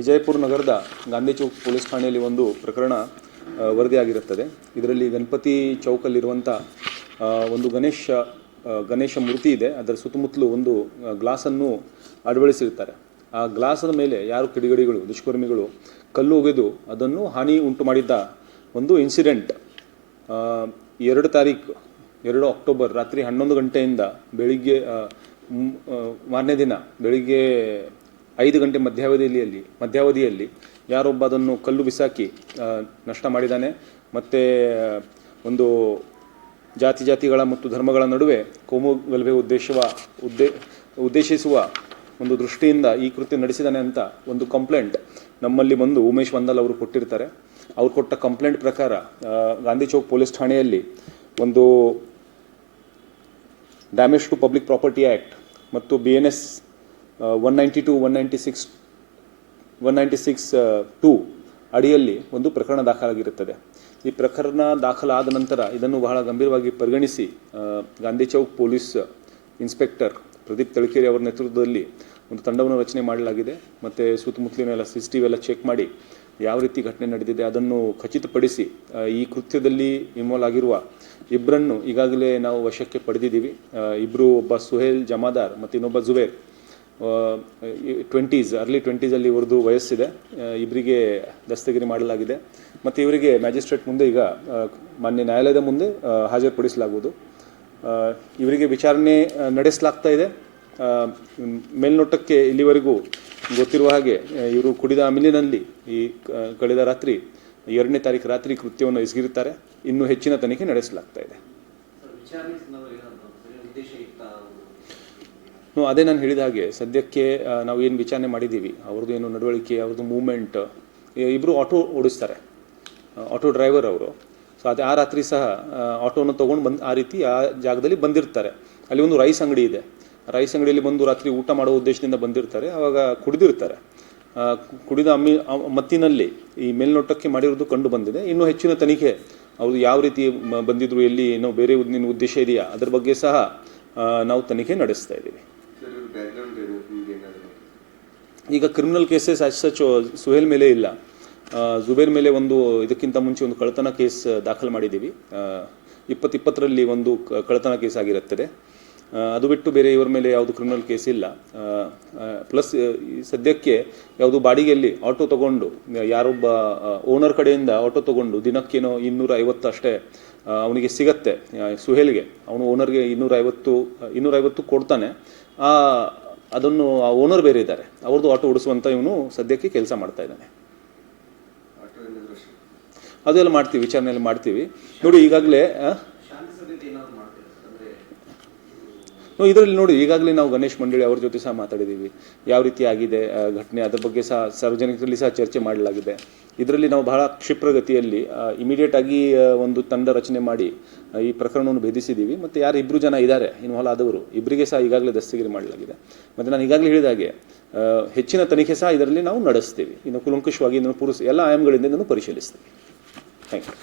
ವಿಜಯಪುರ ನಗರದ ಗಾಂಧಿ ಚೌಕ್ ಪೊಲೀಸ್ ಠಾಣೆಯಲ್ಲಿ ಒಂದು ಪ್ರಕರಣ ವರದಿಯಾಗಿರುತ್ತದೆ. ಇದರಲ್ಲಿ ಗಣಪತಿ ಚೌಕಲ್ಲಿರುವಂಥ ಒಂದು ಗಣೇಶ ಮೂರ್ತಿ ಇದೆ. ಅದರ ಸುತ್ತಮುತ್ತಲು ಒಂದು ಗ್ಲಾಸನ್ನು ಅಳವಡಿಸಿರ್ತಾರೆ. ಆ ಗ್ಲಾಸದ ಮೇಲೆ ಯಾರು ಕಿಡಿಗೇಡಿಗಳು ದುಷ್ಕರ್ಮಿಗಳು ಕಲ್ಲು ಒಗೆದು ಅದನ್ನು ಹಾನಿ ಉಂಟು ಮಾಡಿದ್ದ ಒಂದು ಇನ್ಸಿಡೆಂಟ್ 2 ಅಕ್ಟೋಬರ್ ರಾತ್ರಿ 11 ಗಂಟೆಯಿಂದ ಬೆಳಿಗ್ಗೆ ಮಾರನೇ ದಿನ ಬೆಳಿಗ್ಗೆ 5 ಗಂಟೆ ಮಧ್ಯಾವಧಿಯಲ್ಲಿ ಯಾರೊಬ್ಬ ಅದನ್ನು ಕಲ್ಲು ಬಿಸಾಕಿ ನಷ್ಟ ಮಾಡಿದ್ದಾನೆ. ಮತ್ತು ಒಂದು ಜಾತಿಗಳ ಮತ್ತು ಧರ್ಮಗಳ ನಡುವೆ ಕೋಮು ಗಲಭೆ ಉದ್ದೇಶಿಸುವ ಒಂದು ದೃಷ್ಟಿಯಿಂದ ಈ ಕೃತ್ಯ ನಡೆಸಿದ್ದಾನೆ ಅಂತ ಒಂದು ಕಂಪ್ಲೇಂಟ್ ನಮ್ಮಲ್ಲಿ ಬಂದು ಉಮೇಶ್ ವಂದಲ್ ಅವರು ಕೊಟ್ಟಿರ್ತಾರೆ. ಅವ್ರು ಕೊಟ್ಟ ಕಂಪ್ಲೇಂಟ್ ಪ್ರಕಾರ ಗಾಂಧಿ ಚೌಕ್ ಪೊಲೀಸ್ ಠಾಣೆಯಲ್ಲಿ ಒಂದು damage to public property act ಮತ್ತು BNS 192, 196, 196(2) ಅಡಿಯಲ್ಲಿ ಒಂದು ಪ್ರಕರಣ ದಾಖಲಾಗಿರುತ್ತದೆ. ಈ ಪ್ರಕರಣ ದಾಖಲಾದ ನಂತರ ಇದನ್ನು ಬಹಳ ಗಂಭೀರವಾಗಿ ಪರಿಗಣಿಸಿ ಗಾಂಧಿ ಚೌಕ್ ಪೊಲೀಸ್ ಇನ್ಸ್ಪೆಕ್ಟರ್ ಪ್ರದೀಪ್ ತಳಕೇರಿ ಅವರ ನೇತೃತ್ವದಲ್ಲಿ ಒಂದು ತಂಡವನ್ನು ರಚನೆ ಮಾಡಲಾಗಿದೆ. ಮತ್ತು ಸುತ್ತಮುತ್ತಲಿನೆಲ್ಲ CCTV ಎಲ್ಲ ಚೆಕ್ ಮಾಡಿ ಯಾವ ರೀತಿ ಘಟನೆ ನಡೆದಿದೆ ಅದನ್ನು ಖಚಿತಪಡಿಸಿ ಈ ಕೃತ್ಯದಲ್ಲಿ ಇನ್ವಾಲ್ವ್ ಆಗಿರುವ ಇಬ್ಬರನ್ನು ಈಗಾಗಲೇ ನಾವು ವಶಕ್ಕೆ ಪಡೆದಿದ್ದೀವಿ. ಇಬ್ಬರು, ಒಬ್ಬ ಸುಹೇಲ್ ಜಮಾದಾರ್ ಮತ್ತು ಇನ್ನೊಬ್ಬ ಜುಬೇರ್, ಅರ್ಲಿ 20s ಇವ್ರದ್ದು ವಯಸ್ಸಿದೆ. ಇಬ್ಬರಿಗೆ ದಸ್ತಗಿರಿ ಮಾಡಲಾಗಿದೆ ಮತ್ತು ಇವರಿಗೆ ಮ್ಯಾಜಿಸ್ಟ್ರೇಟ್ ಮುಂದೆ ಈಗ ಮಾನ್ಯ ನ್ಯಾಯಾಲಯದ ಮುಂದೆ ಹಾಜರುಪಡಿಸಲಾಗುವುದು. ಇವರಿಗೆ ವಿಚಾರಣೆ ನಡೆಸಲಾಗ್ತಾ ಇದೆ. ಮೇಲ್ನೋಟಕ್ಕೆ ಇಲ್ಲಿವರೆಗೂ ಗೊತ್ತಿರುವ ಹಾಗೆ ಇವರು ಕುಡಿದ ಅಮಿಲಿನಲ್ಲಿ ಕಳೆದ ರಾತ್ರಿ 2ನೇ ತಾರೀಕು ರಾತ್ರಿ ಕೃತ್ಯವನ್ನು ಎಸಗಿರುತ್ತಾರೆ. ಇನ್ನೂ ಹೆಚ್ಚಿನ ತನಿಖೆ ನಡೆಸಲಾಗ್ತಾ ಇದೆ. ಅದೇ ನಾನು ಹೇಳಿದ ಹಾಗೆ ಸದ್ಯಕ್ಕೆ ನಾವು ಏನು ವಿಚಾರಣೆ ಮಾಡಿದ್ದೀವಿ, ಅವ್ರದ್ದು ಏನು ನಡವಳಿಕೆ, ಅವ್ರದ್ದು ಮೂವ್ಮೆಂಟ್, ಇಬ್ಬರು ಆಟೋ ಓಡಿಸ್ತಾರೆ, ಆಟೋ ಡ್ರೈವರ್ ಅವರು. ಸೊ ಅದೇ ಆ ರಾತ್ರಿ ಸಹ ಆಟೋವನ್ನು ತೊಗೊಂಡು ಆ ರೀತಿ ಆ ಜಾಗದಲ್ಲಿ ಬಂದಿರ್ತಾರೆ. ಅಲ್ಲಿ ಒಂದು ರೈಸ್ ಅಂಗಡಿ ಇದೆ. ರೈಸ್ ಅಂಗಡಿಯಲ್ಲಿ ಬಂದು ರಾತ್ರಿ ಊಟ ಮಾಡೋ ಉದ್ದೇಶದಿಂದ ಬಂದಿರ್ತಾರೆ. ಆವಾಗ ಕುಡಿದಿರ್ತಾರೆ. ಕುಡಿದ ಮತ್ತಿನಲ್ಲಿ ಈ ಮೇಲ್ನೋಟಕ್ಕೆ ಮಾಡಿರೋದು ಕಂಡು ಬಂದಿದೆ. ಇನ್ನೂ ಹೆಚ್ಚಿನ ತನಿಖೆ ಅವರು ಯಾವ ರೀತಿ ಬಂದಿದ್ರು, ಎಲ್ಲಿ ಏನೋ ಬೇರೆ ಉದ್ದೇಶ ಇದೆಯಾ ಅದರ ಬಗ್ಗೆ ಸಹ ನಾವು ತನಿಖೆ ನಡೆಸ್ತಾ ಇದ್ದೀವಿ. ಈಗ criminal cases as such Suhail ಮೇಲೆ ಇಲ್ಲ. ಜುಬೇರ್ ಮೇಲೆ ಇದಕ್ಕಿಂತ ಮುಂಚೆ ಒಂದು ಕಳ್ಳತನ ಕೇಸ್ ದಾಖಲು ಮಾಡಿದ್ದೀವಿ. 2020ರಲ್ಲಿ ಒಂದು ಕಳ್ಳತನ ಕೇಸ್ ಆಗಿರುತ್ತದೆ. ಅದು ಬಿಟ್ಟು ಬೇರೆ ಇವರ ಮೇಲೆ ಯಾವುದು ಕ್ರಿಮಿನಲ್ ಕೇಸ್ ಇಲ್ಲ. ಪ್ಲಸ್ ಸದ್ಯಕ್ಕೆ ಯಾವುದು ಬಾಡಿಗೆಯಲ್ಲಿ ಆಟೋ ತೊಗೊಂಡು ಯಾರೊಬ್ಬ ಓನರ್ ಕಡೆಯಿಂದ ಆಟೋ ತೊಗೊಂಡು ದಿನಕ್ಕೇನೋ 250 ಅಷ್ಟೇ ಅವನಿಗೆ ಸಿಗತ್ತೆ ಸುಹೇಲ್ಗೆ. ಅವನು ಓನರ್ಗೆ 250 ಕೊಡ್ತಾನೆ. ಅದನ್ನು ಆ ಓನರ್ ಬೇರೆ ಇದ್ದಾರೆ, ಅವ್ರದ್ದು ಆಟೋ ಓಡಿಸುವಂಥ ಇವನು ಸದ್ಯಕ್ಕೆ ಕೆಲಸ ಮಾಡ್ತಾ ಇದ್ದಾನೆ. ಅದೆಲ್ಲ ಮಾಡ್ತೀವಿ, ವಿಚಾರಣೆಯಲ್ಲಿ ಮಾಡ್ತೀವಿ. ನೋಡಿ ಈಗಾಗಲೇ ಇದರಲ್ಲಿ ನೋಡಿ ಈಗಾಗಲೇ ನಾವು ಗಣೇಶ್ ಮಂಡಳಿ ಅವ್ರ ಜೊತೆ ಸಹ ಮಾತಾಡಿದ್ದೀವಿ. ಯಾವ ರೀತಿ ಆಗಿದೆ ಘಟನೆ ಅದರ ಬಗ್ಗೆ ಸಹ ಸಾರ್ವಜನಿಕರಲ್ಲಿ ಸಹ ಚರ್ಚೆ ಮಾಡಲಾಗಿದೆ. ಇದರಲ್ಲಿ ನಾವು ಬಹಳ ಕ್ಷಿಪ್ರಗತಿಯಲ್ಲಿ ಇಮಿಡಿಯೇಟ್ ಆಗಿ ಒಂದು ತಂಡ ರಚನೆ ಮಾಡಿ ಈ ಪ್ರಕರಣವನ್ನು ಭೇದಿಸಿದ್ದೀವಿ. ಮತ್ತು ಯಾರು 2 ಜನ ಇದ್ದಾರೆ ಇನ್ವಾಲ್ವ್ ಆದವರು, ಇಬ್ಬರಿಗೆ ಸಹ ಈಗಾಗಲೇ ದಸ್ತಗಿರಿ ಮಾಡಲಾಗಿದೆ. ಮತ್ತು ನಾನು ಈಗಾಗಲೇ ಹೇಳಿದ ಹಾಗೆ ಹೆಚ್ಚಿನ ತನಿಖೆ ಸಹ ಇದರಲ್ಲಿ ನಾವು ನಡೆಸ್ತೀವಿ. ಇನ್ನು ಕುಲಂಕುಷವಾಗಿ ಇದನ್ನು ಎಲ್ಲ ಆಯಾಮಗಳಿಂದ ಇದನ್ನು ಪರಿಶೀಲಿಸ್ತೀವಿ. Thank you.